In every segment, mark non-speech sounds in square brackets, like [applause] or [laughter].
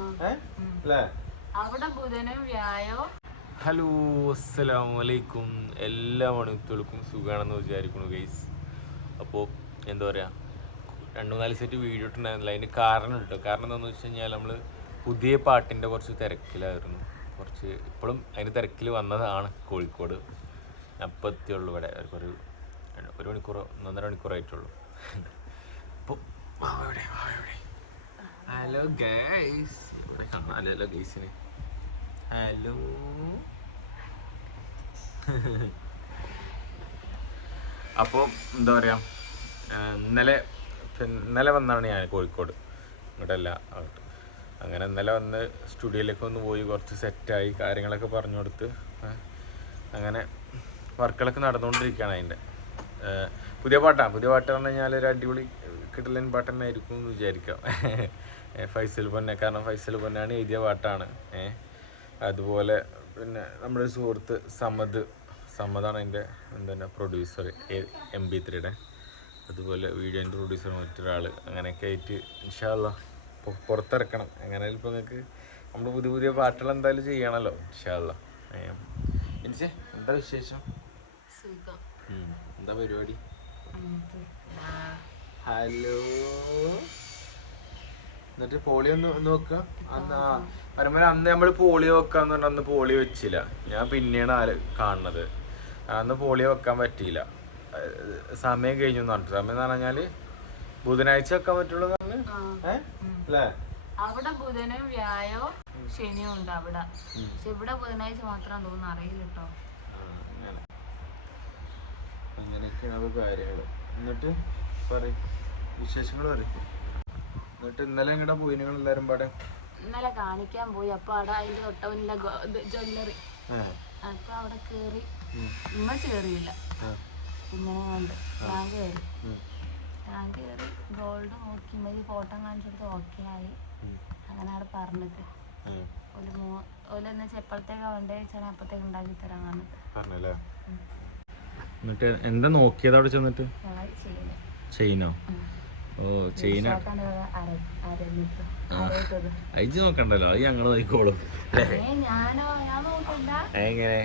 അല്ലേ അവിടെ ബുധനും ഹലോ അസ്സലാമു അലൈക്കും എല്ലാ മണിത്തുകൾക്കും സുഖമാണെന്ന് വിചാരിക്കുന്നു ഗൈസ് അപ്പോൾ എന്താ പറയുക രണ്ട് മൂന്നാൽ സെറ്റ് വീഡിയോ ഇട്ടുണ്ടായിരുന്നില്ല അതിന് കാരണം കേട്ടോ. കാരണം എന്താണെന്ന് വെച്ച് കഴിഞ്ഞാൽ നമ്മൾ പുതിയ പാട്ടിന്റെ കുറച്ച് തിരക്കിലായിരുന്നു. കുറച്ച് ഇപ്പോഴും അതിന്റെ തിരക്കിൽ വന്നതാണ് കോഴിക്കോട്. അപ്പോൾ എത്തിയുള്ളൂ ഇവിടെ. ഒരു ഒരു ഒരു മണിക്കൂറോ ഒന്നര മണിക്കൂറായിട്ടുള്ളൂ. [laughs] അപ്പോൾ ഹലോ ഗൈസ് ഇവിടെ ഗൈസിന് ഹലോ അപ്പോൾ എന്താ പറയുക ഇന്നലെ ഇന്നലെ വന്നാണ് ഞാൻ കോഴിക്കോട്. ഇങ്ങോട്ടല്ല അങ്ങോട്ട്. അങ്ങനെ ഇന്നലെ വന്ന് സ്റ്റുഡിയോയിലേക്ക് ഒന്ന് പോയി കുറച്ച് സെറ്റായി കാര്യങ്ങളൊക്കെ പറഞ്ഞു കൊടുത്ത്. അങ്ങനെ വർക്കുകളൊക്കെ നടന്നുകൊണ്ടിരിക്കുകയാണ് അതിന്റെ. പുതിയ പാട്ടാണ് പുതിയ പാട്ട് പറഞ്ഞു കഴിഞ്ഞാൽ ഒരു അടിപൊളി കിടലൻ പാട്ട് തന്നെ ആയിരിക്കും എന്ന് വിചാരിക്കാം [laughs] ഫൈസൽ പൊന്നെ. കാരണം ഫൈസൽ പൊന്നാണ് എഴുതിയ പാട്ടാണ്. ഏഹ് അതുപോലെ പിന്നെ നമ്മുടെ ഒരു സുഹൃത്ത് സമദ്. സമദാണ് അതിന്റെ എന്താ പ്രൊഡ്യൂസർ എം ബി ത്രീയുടെ. അതുപോലെ വീഡിയോന്റെ പ്രൊഡ്യൂസർ മറ്റൊരാൾ അങ്ങനെയൊക്കെ ആയിട്ട് ഇൻഷാല്ല പുറത്തിറക്കണം. അങ്ങനെ ഇപ്പോൾ നിങ്ങൾക്ക് നമ്മൾ പുതിയ പുതിയ പാട്ടുകൾ എന്തായാലും ചെയ്യണമല്ലോ ഇൻഷാല്ല എനിച്ചേ എന്താ വിശേഷം. എന്താ പരിപാടി? ഹലോ. എന്നിട്ട് പോളിയോ ഒന്ന് നോക്കുക അന്ന് പരമ്പര അന്ന് നമ്മൾ പോളിയോ വെക്കാന്ന് പറഞ്ഞാൽ അന്ന് പോളിയോ വെച്ചില്ല. ഞാൻ പിന്നെയാണ് ആര് കാണുന്നത്. അന്ന് പോളിയോ വെക്കാൻ പറ്റിയില്ല. സമയം കഴിഞ്ഞു എന്ന് പറഞ്ഞു സമയം എന്ന് പറഞ്ഞാൽ ബുധനാഴ്ച വെക്കാൻ പറ്റുള്ളൂ പറഞ്ഞു. അല്ലേ? അവിടെ ബുധനും വ്യായോ ശനിയും ഉണ്ട് അവിടെ. പക്ഷെ ഇവിടെ ബുധനാഴ്ച മാത്രം തോന്നുന്നു. അറിയില്ല കേട്ടോ. അങ്ങനെ. അങ്ങനെയൊക്കെയാണ് കാര്യങ്ങൾ എന്നിട്ട് പറയും. വിശേഷങ്ങൾ പറയും. എന്നിട്ട് ഇന്നലെ എങ്ങടെ പോയി? നിങ്ങൾ എല്ലാരും പാടെ? ഇന്നലെ കാണിക്കാൻ പോയി. അപ്പൊ അവിടെ അതിന്റെ തൊട്ടവനില്ല ജ്വല്ലറി. അപ്പൊ അവിടെ കേറി. ഉമ്മ കേറിയില്ല. ഇങ്ങനെ കണ്ട്. ഞാൻ കേറി. ഞാൻ കേറി. ഗോൾഡ് നോക്കി. മതി ഫോട്ടോ കാണിച്ചെടുത്ത് ഓക്കെ ആയി. അങ്ങനെ അവിടെ പറഞ്ഞത്. ഒരു മൂ ഓലെന്ന് വെച്ചാൽ എപ്പോഴത്തേക്കാ വേണ്ടേ വെച്ചാൽ അപ്പത്തേക്ക് ഉണ്ടാക്കി തരാൻ പറഞ്ഞത്. എന്നിട്ട് എന്താ നോക്കിയത് അവിടെ ചെന്നിട്ട്? ചെയിനോ? ഓ ചെയിന അയച്ച് നോക്കണ്ടല്ലോ അത് ഞങ്ങൾ നോക്കിക്കോളും. നോക്കണ്ട എങ്ങനെ?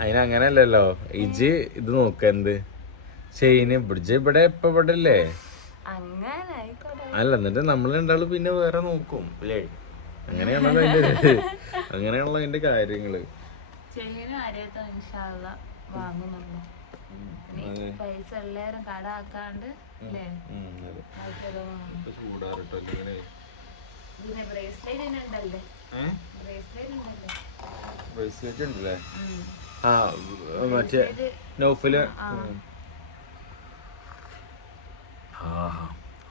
അതിനങ്ങനല്ലല്ലോ ഇജ് ഇത് നോക്ക എന്ത്? ചെയിന് ബ്രിഡ്ജ് ഇവിടെ ഇപ്പൊ ഇവിടെ അല്ലേ അല്ല എന്നിട്ട് നമ്മൾ രണ്ടാളും പിന്നെ വേറെ നോക്കും അല്ലേ അങ്ങനെയാണല്ലോ അതിന്റെ. [laughs] അങ്ങനെയാണല്ലോ അതിന്റെ കാര്യങ്ങൾ. ചെയിനും അരയത്തോ ഇൻഷാല്ല വാങ്ങുന്നുള്ളൂ ഇനി പൈസ എല്ലാരും കട ആക്കാണ്ട് ബ്രേസ്ലെറ്റ് ഉണ്ടല്ലേ. ആ മറ്റേ നൗഫിൽ?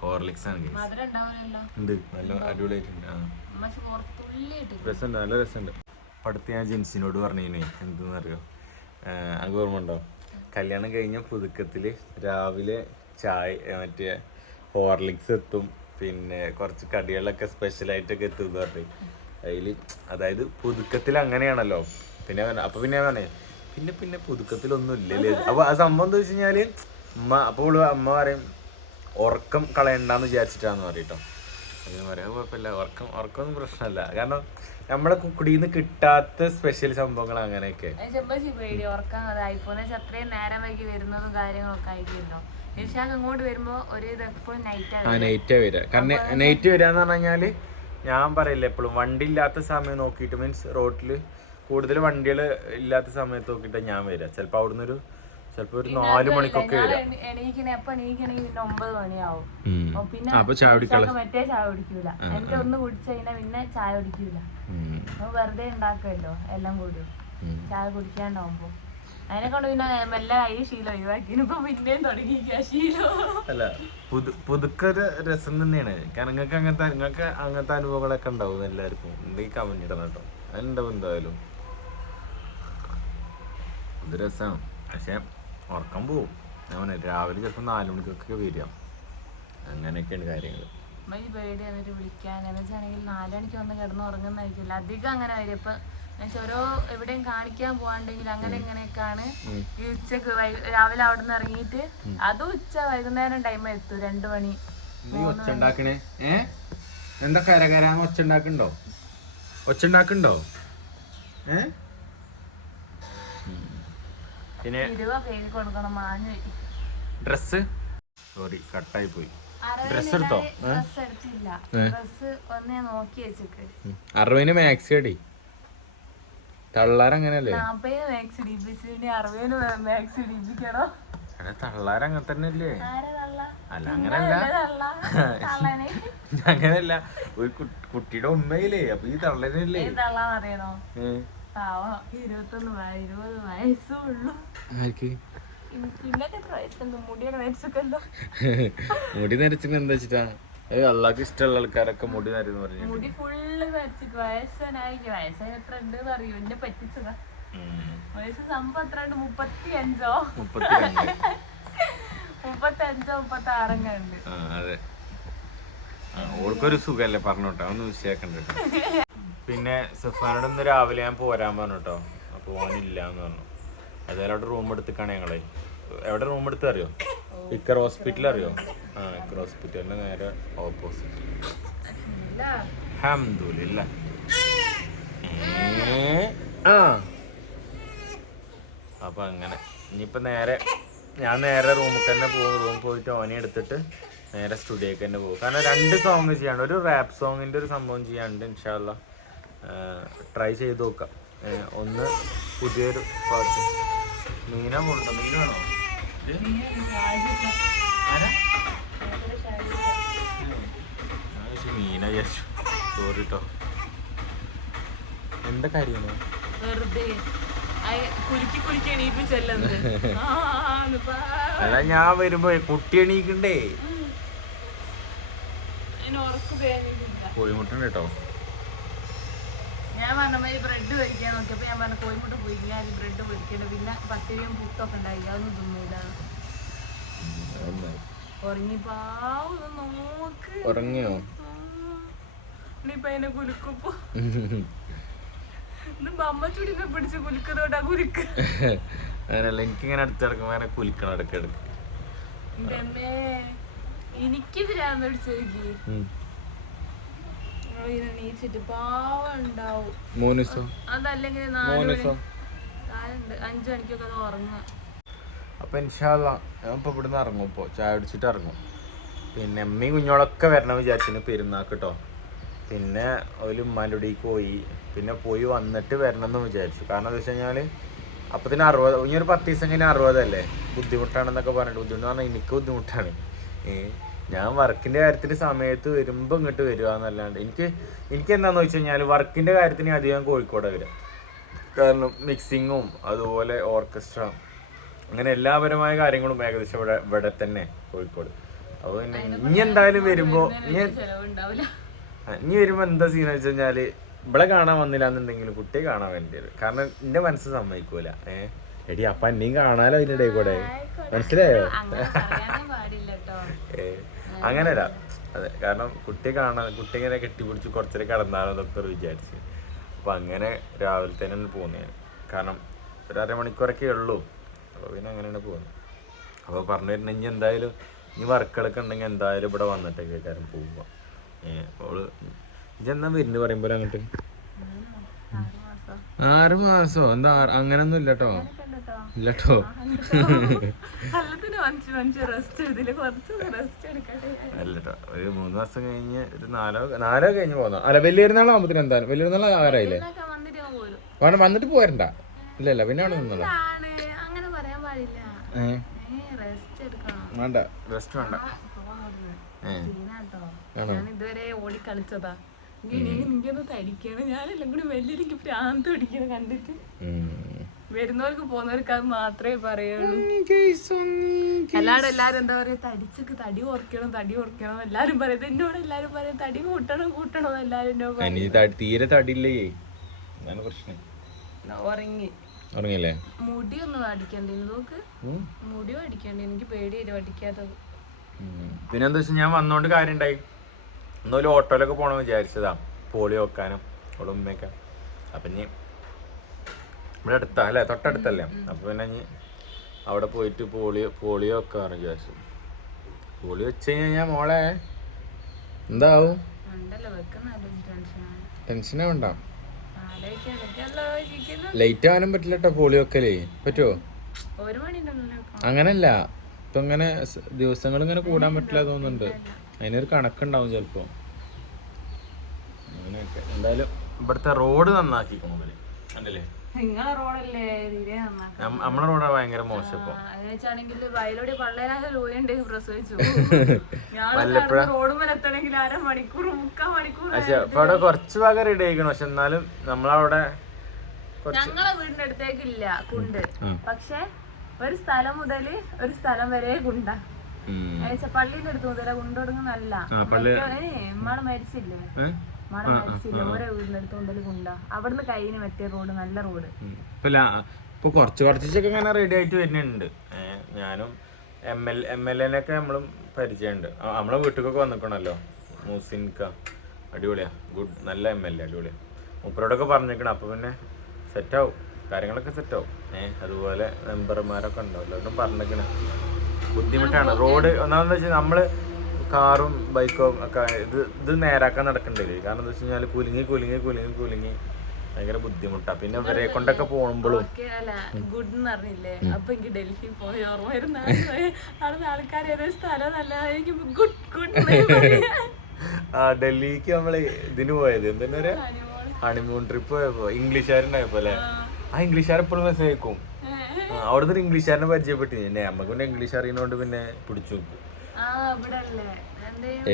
ഹോർലിക്സ് ആണ് ഉണ്ട് നല്ല അടിപൊളിയായിട്ടുണ്ട് രസമുണ്ട് നല്ല രസമുണ്ട്. ഞാൻ ജിൻസിനോട് പറഞ്ഞേ എന്തെന്നറിയോ? അങ്ങ് അത് ഓർമ്മ ഉണ്ടോ? കല്യാണം കഴിഞ്ഞ പുതുക്കത്തിൽ രാവിലെ ചായ മറ്റേ ഹോർലിക്സ് എത്തും. പിന്നെ കുറച്ച് കടികളൊക്കെ സ്പെഷ്യലായിട്ടൊക്കെ എത്തും പറഞ്ഞു. അതിൽ അതായത് പുതുക്കത്തിൽ അങ്ങനെയാണല്ലോ. പിന്നെ അപ്പൊ പിന്നെ വേണേ പിന്നെ പിന്നെ പുതുക്കത്തിലൊന്നും ഇല്ലല്ലേ? അപ്പൊ ആ സംഭവം എന്താ വെച്ച് കഴിഞ്ഞാൽ ഉമ്മ അപ്പോൾ അമ്മ പറയും ഉറക്കം കളയണ്ടെന്ന് വിചാരിച്ചിട്ടാന്ന് പറയട്ടോ കുഴപ്പമില്ല. ഉറക്കം ഉറക്കമൊന്നും പ്രശ്നമല്ല. കാരണം നമ്മളെ കുടിയിൽ നിന്ന് കിട്ടാത്ത സ്പെഷ്യൽ സംഭവങ്ങൾ അങ്ങനെയൊക്കെ. പേടി ഐഫോനെ അത്രയും നേരം വൈകി വരുന്നതും കാര്യങ്ങളൊക്കെ ആയിരിക്കുമല്ലോ. അങ്ങോട്ട് വരുമ്പോ ഒരു ഇത് എപ്പോഴും നൈറ്റ് ആ നൈറ്റ് വരിക. കാരണം നൈറ്റ് വരിക എന്ന് പറഞ്ഞാൽ ഞാൻ പറയില്ല എപ്പോഴും വണ്ടി ഇല്ലാത്ത സമയം നോക്കിയിട്ട് മീൻസ് റോഡിൽ കൂടുതൽ വണ്ടികൾ ഇല്ലാത്ത സമയത്ത് നോക്കിയിട്ട് ഞാൻ വരിക. ചിലപ്പോൾ അവിടുന്ന് ഒരു ചിലപ്പോൾ ഒരു നാല് മണിക്കൊക്കെ വരിക. എണീക്കണേ എപ്പൊ എണീക്കണെങ്കിൽ പിന്നെ ഒമ്പത് മണിയാവും. അപ്പൊ പിന്നെ അപ്പൊ ചായ കുടിക്കാനുള്ള മറ്റേ ചായ കുടിക്കൂല. എന്റെ ഒന്ന് കുടിച്ചു കഴിഞ്ഞാൽ പിന്നെ ചായ കുടിക്കൂല. വെറുതെ ഉണ്ടാക്കുമല്ലോ എല്ലാം കൂടും. ചായ കുടിക്കാണ്ടാവുമ്പോ. അതിനെ കൊണ്ട് പിന്നെ മെല്ലെ ഈ ശീലം ഒഴിവാക്കി. ഇപ്പൊ പിന്നെയും തുടങ്ങിയിരിക്കുക ശീലം. അല്ല പുതു പുതുക്കൊരു രസം തന്നെയാണ്. കാരണം നിങ്ങൾക്ക് അങ്ങനത്തെ നിങ്ങൾക്ക് അങ്ങനത്തെ അനുഭവങ്ങളൊക്കെ ഉണ്ടാവും എല്ലാവർക്കും. ഉണ്ടെങ്കിൽ കമന്റ് ഇടണം കേട്ടോ? അതുണ്ടാവും എന്തായാലും? ഇത് രസമാണ് പക്ഷെ ഉറക്കം പോവും. ഞാൻ പറഞ്ഞു, രാവിലെ ചിലപ്പോൾ നാല് മണിക്കൊക്കെ വരിക. അങ്ങനെയൊക്കെയാണ് കാര്യങ്ങൾ ഈ പേടി എന്നിട്ട് വിളിക്കാൻ. എന്ന് വെച്ചാണെങ്കിൽ നാലണിക്ക് വന്ന് കിടന്ന് ഉറങ്ങുന്നതായിരിക്കില്ല അധികം അങ്ങനെ വരും ഇപ്പൊ ഓരോ എവിടെയും കാണിക്കാൻ പോവാണ്ടെങ്കിൽ അങ്ങനെ ഇങ്ങനെയൊക്കെയാണ് ഈ ഉച്ചയ്ക്ക് രാവിലെ അവിടെ നിന്ന് ഇറങ്ങിയിട്ട് അതും ഉച്ച വൈകുന്നേരം ടൈം എത്തും. രണ്ടു മണി നീ ഒച്ച ഉണ്ടാക്കണേ? ഏ? എന്താ കരകരാന്ന് ഒച്ച ഉണ്ടാക്കുന്നുണ്ടോ ഒച്ച ഉണ്ടാക്കുന്നുണ്ടോ ഏ? പിന്നെ ഡ്രസ് സോറി കട്ടായി പോയി. ഡ്രസ് എടുത്തോ? അറുപതിന് മാക്സി അടി തള്ളാരങ്ങനല്ലേ തള്ളാരങ്ങനെ തന്നെ അല്ലേ അല്ല അങ്ങനല്ല അങ്ങനല്ല [laughs] ഒരു കുട്ടിയുടെ ഉമ്മയില്ലേ? അപ്പൊ ഈ തള്ളനല്ലേ ഇരുപത്തൊന്ന് ഇരുപത് വയസ്സേ ഉള്ളൂ. ആർക്ക്? മുടി നരച്ചിന് [laughs] എന്താ വെച്ചിട്ടാ? ഏ അള്ളാക്ക് ഇഷ്ടമുള്ള ആൾക്കാരൊക്കെ മുടി നരെന്ന് പറഞ്ഞു മുടി ഫുള്ള് നരച്ചിട്ട് വയസ്സനായി വയസ്സായി എത്ര ഉണ്ട് അറിയൂ? എന്നെ പറ്റിച്ചതാ. വയസ്സ് സംഭവം എത്ര [laughs] ഉണ്ട് മുപ്പത്തി അഞ്ചോ മുപ്പത്തി അഞ്ചോ മുപ്പത്തി ആറൊക്കെ ഉണ്ട് അതെ ഓൾക്കൊരു സുഖല്ലേ പറഞ്ഞോട്ടെ? ഒന്ന് വിഷയാക്കണ്ട [laughs] പിന്നെ സഫാനോട് ഇന്ന് രാവിലെ ഞാൻ പോരാൻ പറഞ്ഞു കേട്ടോ അപ്പൊ ഓനില്ല എന്ന് പറഞ്ഞു. ഏതായാലും അവിടെ റൂം എടുത്തിക്കാണ് ഞങ്ങളെ. എവിടെ റൂം എടുത്ത് അറിയോ ഇക്കർ ഹോസ്പിറ്റൽ അറിയോ ആ ഇക്കർ ഹോസ്പിറ്റലിന്റെ നേരെ ഓപ്പോസിറ്റ് ഹംദൂലില്ല ആ. അപ്പൊ അങ്ങനെ. ഇനിയിപ്പോ നേരെ ഞാൻ നേരെ റൂമിൽ തന്നെ പോകും. റൂമിൽ പോയിട്ട് ഓനെ എടുത്തിട്ട് നേരെ സ്റ്റുഡിയോക്ക് തന്നെ പോകും. കാരണം രണ്ട് സോങ് ചെയ്യാണ്ട് ഒരു റാപ്പ് സോങ്ങിന്റെ ഒരു സംഭവം ചെയ്യാണ്ട് ഇൻഷാല്ല ട്രൈ ചെയ്ത് നോക്കാം. ഒന്ന് പുതിയൊരു പാട്ട് മീന കൊണ്ടോ മീൻ വേണോ? മീന വിചാരിച്ചു. സോറി കേട്ടോ എന്താ കാര്യം വെറുതെ. കുലുക്കി കുലുക്കി [laughs] അല്ല ഞാൻ വരുമ്പോ കുട്ടി എണീക്കണ്ടേ? കോഴിമുട്ടുണ്ട് കേട്ടോ ഞാൻ പറഞ്ഞ മാതിരി ബ്രെഡ് പൊരിക്കാൻ നോക്കിയപ്പോ ഞാൻ പറഞ്ഞ കോഴിമുട്ട പൊരിക്കാൻ ബ്രെഡ് മേടിക്കണ്ട. പിന്നെ പത്തിരിയും പുട്ടൊക്കെ ഉണ്ടായി അതൊന്നും തിന്നൂല. ഉറങ്ങി പാവം നോക്ക്. ഉറങ്ങിയോ? ഇനിയിപ്പൊ അതിനെ കുലുക്കുപ്പോ [laughs] ഇന്ന് അമ്മ ചുടിനെ പിടിച്ച് കുലുക്കുന്നോണ്ടാ കുലുക്ക്. [laughs] അങ്ങനല്ല എനിക്കിങ്ങനെ അടുത്തിടക്കും അങ്ങനെ കുലിക്കണം ഇടയ്ക്കിടയ്ക്ക്. അമ്മേ പാവം ഉണ്ടാവും. അതല്ലെങ്കിൽ നാല് അഞ്ചു മണിക്കൊക്കെ അത് ഉറങ്ങുക. അപ്പൊ ഇൻഷാല്ല ഞാൻ ഇപ്പൊ ഇവിടുന്ന് ഇറങ്ങും ഇപ്പൊ. ചായ കുടിച്ചിട്ട് ഇറങ്ങും. പിന്നെ അമ്മയും കുഞ്ഞോളൊക്കെ വരണം വിചാരിച്ചിന് പെരുന്നാക്ക് കേട്ടോ പിന്നെ ഒരു ഉമ്മാന്റെ പോയി. പിന്നെ പോയി വന്നിട്ട് വരണം എന്ന് വിചാരിച്ചു. കാരണം എന്താ വെച്ച് കഴിഞ്ഞാൽ അപ്പത്തിന് അറുപത് ഇനി ഒരു പത്ത് ദിവസം കഴിഞ്ഞാൽ അറുപതല്ലേ? ബുദ്ധിമുട്ടാണെന്നൊക്കെ പറഞ്ഞിട്ട്. ബുദ്ധിമുട്ട് പറഞ്ഞാൽ എനിക്ക് ബുദ്ധിമുട്ടാണ്. ഏ ഞാൻ വർക്കിന്റെ കാര്യത്തിൽ സമയത്ത് വരുമ്പോൾ ഇങ്ങോട്ട് വരിക എന്നല്ലാണ്ട് എനിക്ക് എനിക്ക് എന്താന്ന് വെച്ച് കഴിഞ്ഞാൽ വർക്കിന്റെ കാര്യത്തിന് അധികം കോഴിക്കോട് വരിക. കാരണം മിക്സിങ്ങും അതുപോലെ ഓർക്കസ്ട്ര അങ്ങനെ എല്ലാപരമായ കാര്യങ്ങളും ഏകദേശം ഇവിടെ ഇവിടെ തന്നെ കോഴിക്കോട്. അപ്പോൾ പിന്നെ ഇനി എന്തായാലും വരുമ്പോ ഇനി ചെലവുണ്ടാവില്ല. ആ, വരുമ്പോ എന്താ സീൻ വെച്ച് കഴിഞ്ഞാൽ ഇവിടെ കാണാൻ വന്നില്ല എന്നുണ്ടെങ്കിൽ കുട്ടി കാണാൻ വേണ്ടിയത്. കാരണം എന്റെ മനസ്സ് സമ്മതിക്കൂല. ഏഹ് എടി അപ്പൊ എന്നെയും കാണാലോ അതിന്റെ ഇടയിൽ കൂടെ? മനസ്സിലായോ? അങ്ങനെ അങ്ങനെയല്ല. അതെ കാരണം കുട്ടിയെ കാണാൻ കുട്ടി ഇങ്ങനെ കെട്ടിപ്പിടിച്ച് കുറച്ചേരം കിടന്നാലോ എന്നൊക്കെ ഒരു വിചാരിച്ച്. അപ്പൊ അങ്ങനെ രാവിലെ തന്നെ പോകുന്നത് കാരണം ഒരു അരമണിക്കൂറൊക്കെ ഉള്ളൂ. അപ്പോൾ പിന്നെ അങ്ങനെയാണ് പോകുന്നത് അപ്പോൾ പറഞ്ഞു വരുന്നത് ഇനി എന്തായാലും ഇനി വർക്കുകളൊക്കെ ഉണ്ടെങ്കിൽ എന്തായാലും ഇവിടെ വന്നിട്ടൊക്കെ കാര്യം പോകുമ്പോൾ ഏഹ് അവൾ ഇജെന്നാ വരുന്നത് പറയുമ്പോൾ അങ്ങോട്ട്. ആറ് മാസം? എന്താ അങ്ങനൊന്നും ഇല്ല കേട്ടോ ഇല്ലട്ടോ. ഇല്ല കേട്ടോ ഒരു മൂന്ന് മാസം കഴിഞ്ഞ് ഒരു നാലോ നാലോ കഴിഞ്ഞ് പോകുന്ന അല്ല വലിയ പെരുന്നാളാകുമ്പത്തിന് എന്തായാലും? വലിയ ആറായില്ലേ ആരായില്ലേ? ഇതൊക്കെ വന്നിട്ട് പോരണ്ട? ഇല്ല ഇല്ല പിന്നെ അവിടെ നിന്നോ അങ്ങനെ പറയാൻ പാടില്ല. ഏഹ് റെസ്റ്റ് എടുക്കണം. വേണ്ട. റെസ്റ്റ് വേണ്ട ഞാൻ ഇതുവരെ ഓടി കളിച്ചതാ ഇനി എനിക്കൊന്ന് തടിക്കണം. ഞാനെല്ലാം കൂടി വലിയ എനിക്ക് ഭ്രാന്ത് പിടിക്കണം കണ്ടിട്ട്. വരുന്നവർക്ക് പോകുന്നവർക്ക് അത് മാത്രമേ പറയുള്ളൂ. അല്ലാണ്ട് എല്ലാരും എന്താ പറയാ തടിച്ചൊക്കെ തടി തടി കുറയ്ക്കണം എന്ന് എല്ലാരും പറയും എന്നോട് എല്ലാരും പറയും തടി കൂട്ടണം കൂട്ടണം എല്ലാരും എന്നോട് തീരെ തടിയില്ലേ? പ്രശ്നം. ഉറങ്ങി. ഉറങ്ങില്ലേ മുടി ഒന്ന് അടിക്കണ്ടേ നോക്ക്. മുടി അടിക്കണ്ടേ എനിക്ക് പേടിയായിട്ട് അടിക്കാത്തത് പിന്നെന്താ വെച്ചാൽ ഞാൻ വന്നോണ്ട് കാര്യം ഉണ്ടായി. ഒന്നൊരു ഓട്ടോയിലൊക്കെ പോകണം വിചാരിച്ചതാ. പോളി വെക്കാനും അവിടെ ഉമ്മയൊക്കെ. അപ്പം ഇനി ഇവിടെ അടുത്താ അല്ലേ? തൊട്ടടുത്തല്ലേ? അപ്പം പിന്നെ ഇനി അവിടെ പോയിട്ട് പോളിയോ പോളിയോ വെക്കാറ് വിചാരിച്ചു. പോളിയോ വെച്ച് കഴിഞ്ഞാൽ മോളെ എന്താവും? ഉണ്ടല്ലോ വെക്കുന്ന ആലോചിച്ച് ടെൻഷനാണ് ടെൻഷനെ വേണ്ട. ആലോചിക്കാൻ എനിക്കല്ലോ ആലോചിക്കുന്നു ലേറ്റ് ആവാനും പറ്റില്ല കേട്ടോ പോളി വെക്കലേ. പറ്റുമോ അങ്ങനല്ല. ഇപ്പൊ ഇങ്ങനെ ദിവസങ്ങൾ ഇങ്ങനെ കൂടാൻ പറ്റില്ല തോന്നുന്നുണ്ട്. അതിനൊരു കണക്കുണ്ടാവും ചിലപ്പോ. അങ്ങനെയൊക്കെ. എന്തായാലും ഇവിടുത്തെ റോഡ് നന്നാക്കി കണ്ടില്ലേ? നിങ്ങളെ റോഡല്ലേ തീരെ നന്നാക്കാം നം- നമ്മളെ റോഡാ ഭയങ്കര മോശം ഇപ്പൊ. വയലോടി പള്ളേരാக രൂപയുണ്ട് പ്രസവിച്ചു. [laughs] അര മണിക്കൂർ മണിക്കൂർ പക്ഷെ ഇപ്പൊ അവിടെ കുറച്ച് ഭാഗം റെഡി ആയിക്കണം പക്ഷെ എന്നാലും നമ്മളവിടെ ഞങ്ങളെ വീടിന്റെ അടുത്തേക്കില്ല കുണ്ട് പക്ഷെ ഒരു സ്ഥലം മുതൽ ഒരു സ്ഥലം വരെ കുണ്ട പള്ളിന്റെ അടുത്ത് മുതല കുണ്ട് തുടങ്ങുന്നല്ല ഉമ്മാടെ മരിച്ചില്ലേ? ഉമ്മാടെ മരിച്ചില്ല? ഓരോ വീടിന്റെ അടുത്ത് മുതൽ കുണ്ട അവിടുന്ന് കയ്യിന് മറ്റേ റോഡ് നല്ല റോഡ്. ഇപ്പൊ ലാ- ഇപ്പൊ കുറച്ച് കുറച്ചൊക്കെ ഇങ്ങനെ റെഡി ആയിട്ട് വരുന്നുണ്ട്. ഞാനും എം എൽ എം എൽ എനൊക്കെ നമ്മളും പരിചയമുണ്ട്. നമ്മളെ വീട്ടിലൊക്കെ വന്നിക്കണല്ലോ. മൂസിൻക അടിപൊളിയാ. ഗുഡ് നല്ല എം എൽ എ അടിപൊളിയാ. മൂപ്പരോടൊക്കെ പറഞ്ഞേക്കണം അപ്പൊ പിന്നെ സെറ്റാവും കാര്യങ്ങളൊക്കെ സെറ്റാവും ഏഹ് അതുപോലെ മെമ്പർമാരൊക്കെ ഉണ്ടാവും എല്ലാവരും പറഞ്ഞേക്കണേ ബുദ്ധിമുട്ടാണ്. റോഡ് ഒന്നാമെന്ന് വെച്ചാൽ നമ്മൾ കാറും ബൈക്കും ഒക്കെ ഇത് ഇത് നേരാക്കാൻ നടക്കേണ്ടി വരും കാരണം എന്താ വെച്ച് കഴിഞ്ഞാൽ കുലുങ്ങി കുലുങ്ങി കുലുങ്ങി കുലുങ്ങി ഭയങ്കര ബുദ്ധിമുട്ടാ. പിന്നെ ഇവരെ കൊണ്ടൊക്കെ പോകുമ്പോഴും ഗുഡ് എന്ന് പറഞ്ഞില്ലേ? അപ്പൊ എനിക്ക് ഡൽഹി പോയി ഓർമ്മ വരുന്ന അവിടുന്ന് ആൾക്കാർ സ്ഥലം നല്ല എനിക്ക് ഗുഡ് ഗുഡ് ആ ഡൽഹിക്ക് നമ്മൾ ഇതിന് പോയത്. എന്തെന്നൊരു ഹണിമൂൺ ട്രിപ്പ് പോയപ്പോ. ഇംഗ്ലീഷുകാരുണ്ടായപ്പോ അല്ലേ? ആ. ഇംഗ്ലീഷുകാർ എപ്പോഴും മെസ്സേജ് അയക്കും. അവിടുന്ന് ഇംഗ്ലീഷുകാരനെ പരിചയപ്പെട്ടു. പിന്നെ നമുക്ക് പിന്നെ ഇംഗ്ലീഷ് അറിയുന്നോണ്ട് പിന്നെ പിടിച്ചു നോക്കും.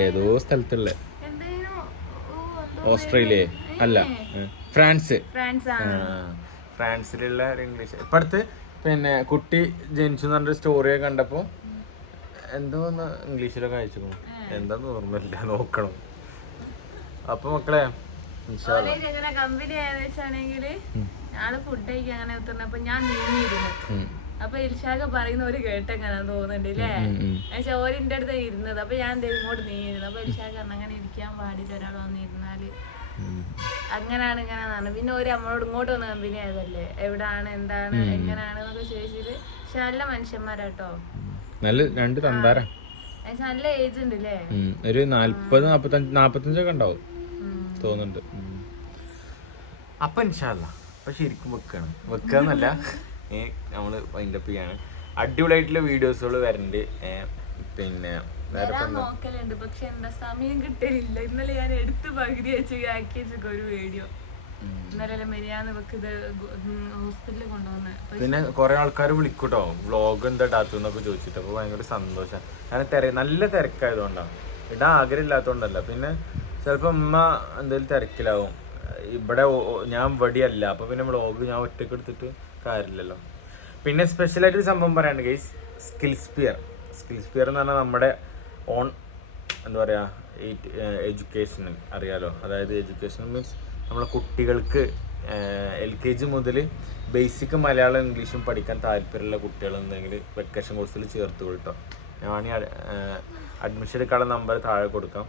ഏതോ സ്ഥലത്തുള്ള. ഓസ്ട്രേലിയ. അല്ല ഫ്രാൻസ്. ഫ്രാൻസിലുള്ള ഒരു ഇംഗ്ലീഷ്. ഇപ്പടുത്ത് പിന്നെ കുട്ടി ജനിച്ചു എന്ന് പറഞ്ഞൊരു സ്റ്റോറി കണ്ടപ്പോ എന്തോ ഒന്ന് ഇംഗ്ലീഷിലൊക്കെ അയച്ചു എന്താന്ന് ഓർമ്മയില്ല നോക്കണം. അപ്പൊ മക്കളെ കമ്പനി വെച്ചാണെങ്കിൽ ഞാൾ ഫുഡ് കഴിക്കാൻ അങ്ങനെ എത്തുന്നപ്പോ ഞാൻ നീങ്ങിയിരുന്നു. അപ്പൊ ഇൽഷാഖ് പറയുന്ന ഒരു കേട്ടെങ്ങനെ തോന്നുന്നുണ്ട് അല്ലേ പക്ഷെ ഓരിന്റെ അടുത്ത് ഇരുന്നത്. അപ്പൊ ഞാൻ എന്തേലും ഇങ്ങോട്ട് നീങ്ങിയിരുന്നു. അപ്പൊ ഇൽഷാഖ് പറഞ്ഞു അങ്ങനെ ഇരിക്കാൻ പാടില്ല. ഒരാൾ വന്നിരുന്നാൽ. അങ്ങനാണ് അങ്ങനാണ് ഇങ്ങനെയാണ് പിന്നെ ഒരു നമ്മളോട് ഇങ്ങോട്ട് വന്ന കമ്പനി ആയതല്ലേ? എവിടാണ്? എന്താണ്? എങ്ങനെയാണ് എന്നൊക്കെ ചോദിച്ചിട്ട് പക്ഷെ നല്ല മനുഷ്യന്മാരാട്ടോ. നല്ല രണ്ട് തന്താര. നല്ല ഏജ് ഉണ്ട് അല്ലേ ഒരു നാല്പത് നാപ്പത്തഞ്ച് നാപ്പത്തഞ്ചൊക്കെ ഉണ്ടാവും. തോന്നുന്നുണ്ട്. അപ്പൊ ഇൻഷാല്ല അപ്പൊ ശരിക്കും വെക്കാണ്. വെക്കാന്നല്ല ഏ നമ്മൾ വൈൻഡപ്പ് ചെയ്യാണ്. അടിപൊളിയായിട്ടുള്ള വീഡിയോസുകൾ വരണ്ട് പിന്നെ നോക്കലുണ്ട് പക്ഷെ എന്താ സമയം കിട്ടലില്ല. ഇന്നലെ ഞാൻ എടുത്ത് പകുതി വെച്ച് ആക്കി ഒരു വീഡിയോ അപ്പൊ പിന്നെ കുറെ ആൾക്കാർ വിളിക്കൂട്ടോ വ്ളോഗ് എന്താ ഇടാത്തെന്നൊക്കെ ചോദിച്ചിട്ട്. അപ്പൊ ഭയങ്കര സന്തോഷം. ഞാൻ തിര നല്ല തിരക്കായതുകൊണ്ടാണ് ഇടാൻ ആഗ്രഹം ഇല്ലാത്തതുകൊണ്ടല്ല പിന്നെ ചിലപ്പോ ഉമ്മ എന്തെങ്കിലും തിരക്കിലാവും. ഇവിടെ ഞാൻ വടിയല്ല. അപ്പൊ പിന്നെ വ്ളോഗ് ഞാൻ ഒറ്റയ്ക്ക് എടുത്തിട്ട് കാര്യമില്ലല്ലോ. പിന്നെ സ്പെഷ്യലായിട്ട് സംഭവം പറയാണ്ട് guys skill spire skill spire എന്ന് പറഞ്ഞാൽ നമ്മുടെ ഓൺ എന്താ പറയുക എഡ്യൂക്കേഷണൽ അറിയാലോ. അതായത് എഡ്യൂക്കേഷൻ മീൻസ് നമ്മളെ കുട്ടികൾക്ക് എൽ കെ ജി മുതൽ ബേസിക് മലയാളം ഇംഗ്ലീഷും പഠിക്കാൻ താല്പര്യമുള്ള കുട്ടികളെന്നുണ്ടെങ്കിൽ വെക്കേഷൻ കോഴ്സിൽ ചേർത്ത് കൊടുത്തോ ഞാൻ ഈ അഡ്മിഷൻ എടുക്കാനുള്ള നമ്പർ താഴെ കൊടുക്കാം.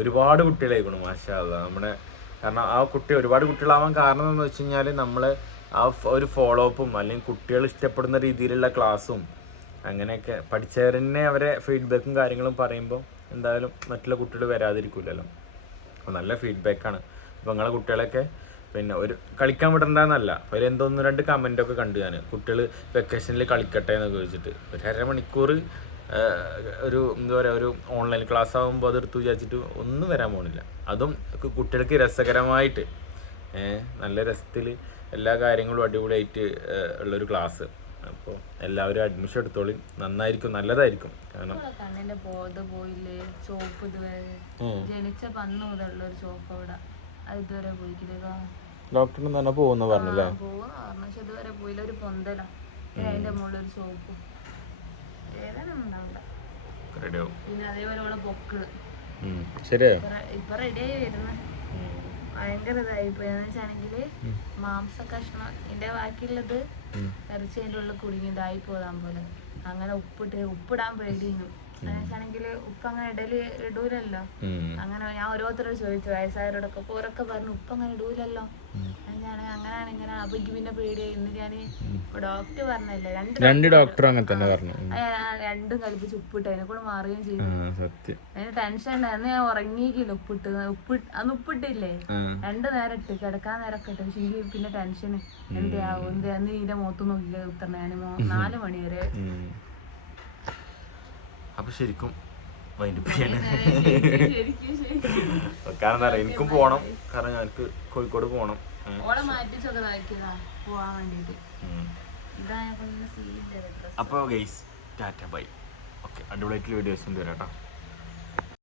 ഒരുപാട് കുട്ടികളായിക്കണം മാഷാ. നമ്മുടെ കാരണം ആ കുട്ടി ഒരുപാട് കുട്ടികളാവാൻ കാരണം എന്ന് വെച്ച് കഴിഞ്ഞാൽ നമ്മൾ ആ ഒരു ഫോളോ അപ്പും അല്ലെങ്കിൽ കുട്ടികൾ ഇഷ്ടപ്പെടുന്ന രീതിയിലുള്ള ക്ലാസ്സും അങ്ങനെയൊക്കെ പഠിച്ചവരെന്നെ അവരെ ഫീഡ്ബാക്കും കാര്യങ്ങളും പറയുമ്പോൾ എന്തായാലും മറ്റുള്ള കുട്ടികൾ വരാതിരിക്കില്ലല്ലോ അപ്പോൾ നല്ല ഫീഡ്ബാക്കാണ് അപ്പോൾ നിങ്ങളെ കുട്ടികളൊക്കെ പിന്നെ ഒരു കളിക്കാൻ വിടണ്ടെന്നല്ല. ഒരു എന്തോന്ന് രണ്ട് കമന്റൊക്കെ കണ്ടു ഞാൻ കുട്ടികൾ വെക്കേഷനിൽ കളിക്കട്ടെ എന്നൊക്കെ ചോദിച്ചിട്ട് ഒരു അരമണിക്കൂർ ഒരു എന്താ പറയുക ഒരു ഓൺലൈൻ ക്ലാസ് ആകുമ്പോൾ അതെടുത്ത് വിചാരിച്ചിട്ട് ഒന്നും വരാൻ പോണില്ല. അതും കുട്ടികൾക്ക് രസകരമായിട്ട് നല്ല രസത്തിൽ എല്ലാ കാര്യങ്ങളും അടിപൊളിയായിട്ട് ഉള്ളൊരു ക്ലാസ് അപ്പോൾ എല്ലാവരും അഡ്മിഷൻ എടുത്തോളി. നന്നായിരിക്കും നല്ലതായിരിക്കും. കാരണം കണ്ണിന്റെ ബോധ പോയില്ലേ ചോപ്പ് ഇതുവരെ. ജനിച്ച പന്ന് മുതലുള്ള ഒരു ചോപ്പ് അവിടെ. അത് ഇതുവരെ പോയിക്കില്ല? ഡോക്ടറിന് തന്നെ പോകുന്ന പറഞ്ഞല്ലേ? പോകുന്ന പറഞ്ഞു. പക്ഷെ ഇതുവരെ പോയില്ല. ഒരു പൊന്തല. അതിന്റെ മുകളിൽ ഒരു ചോപ്പും പിന്നെ അതേപോലെ ഇവിടെ പൊക്കിൾ ഇപ്പൊ റെഡിയായി വരുന്ന. ഭയങ്കര ഇതായി ഇപ്പൊ മാംസ കഷ്ണം ഇതിന്റെ ബാക്കിയുള്ളത് ഇറച്ചി അതിന്റെ ഉള്ളിൽ കുടുങ്ങിയതായി പോകാൻ പോലെ. അങ്ങനെ ഉപ്പിട്ട് ഉപ്പിടാൻ പേടിയുന്നു എന്നുവെച്ചാണെങ്കിൽ ഉപ്പ് അങ്ങനെ ഇടൽ ഇടൂലല്ലോ. അങ്ങനെ ഞാൻ ഓരോരുത്തരോട് ചോദിച്ചു വയസ്സായവരോടൊക്കെ അപ്പൊ ഓരൊക്കെ പറഞ്ഞു ഉപ്പ് അങ്ങനെ ഇടൂലല്ലോ. ഞാൻ അങ്ങനെയാണ് ഇങ്ങനെ അപ്പൊ എനിക്ക് പിന്നെ പേടിയായി. ഇന്ന് ഞാൻ ഡോക്ടർ പറഞ്ഞല്ലേ രണ്ട് രണ്ട് ഡോക്ടർ അങ്ങനെ തന്നെ പറഞ്ഞു. രണ്ടും കൽപ്പിച്ച് ഉപ്പിട്ട്. അതിനെ കൂടെ മാറുകയും ചെയ്തു. സത്യം. അതിന് ടെൻഷൻ ഉണ്ടായിരുന്നു ഞാൻ ഉറങ്ങിയില്ല ഉപ്പിട്ട്. ഉപ്പിട്ട് അന്ന് ഉപ്പിട്ടില്ലേ? രണ്ട് നേരം ഇട്ട്. കിടക്കാൻ നേരം ഒക്കെ ഇട്ട്. പക്ഷെ എനിക്ക് പിന്നെ ടെൻഷൻ എന്താവും എന്താ അന്ന് ഇതിന്റെ മുഖത്ത് നോക്കി ഉത്തരണ ഞാൻ മോ- നാല് മണി വരെ. അപ്പൊ ശരിക്കും കാരണം എന്താ പറയാ എനിക്കും പോണം. കാരണം ഞാൻ കോഴിക്കോട് പോണം. ഉം. ഓളെ മാറ്റി പോവാൻ വേണ്ടിട്ട്. അപ്പോൾ ഗൈസ് ടാറ്റ ബൈ ഓക്കെ അടിപൊളിയായിട്ടുള്ള വീഡിയോസ് ഉണ്ട് കേട്ടോ.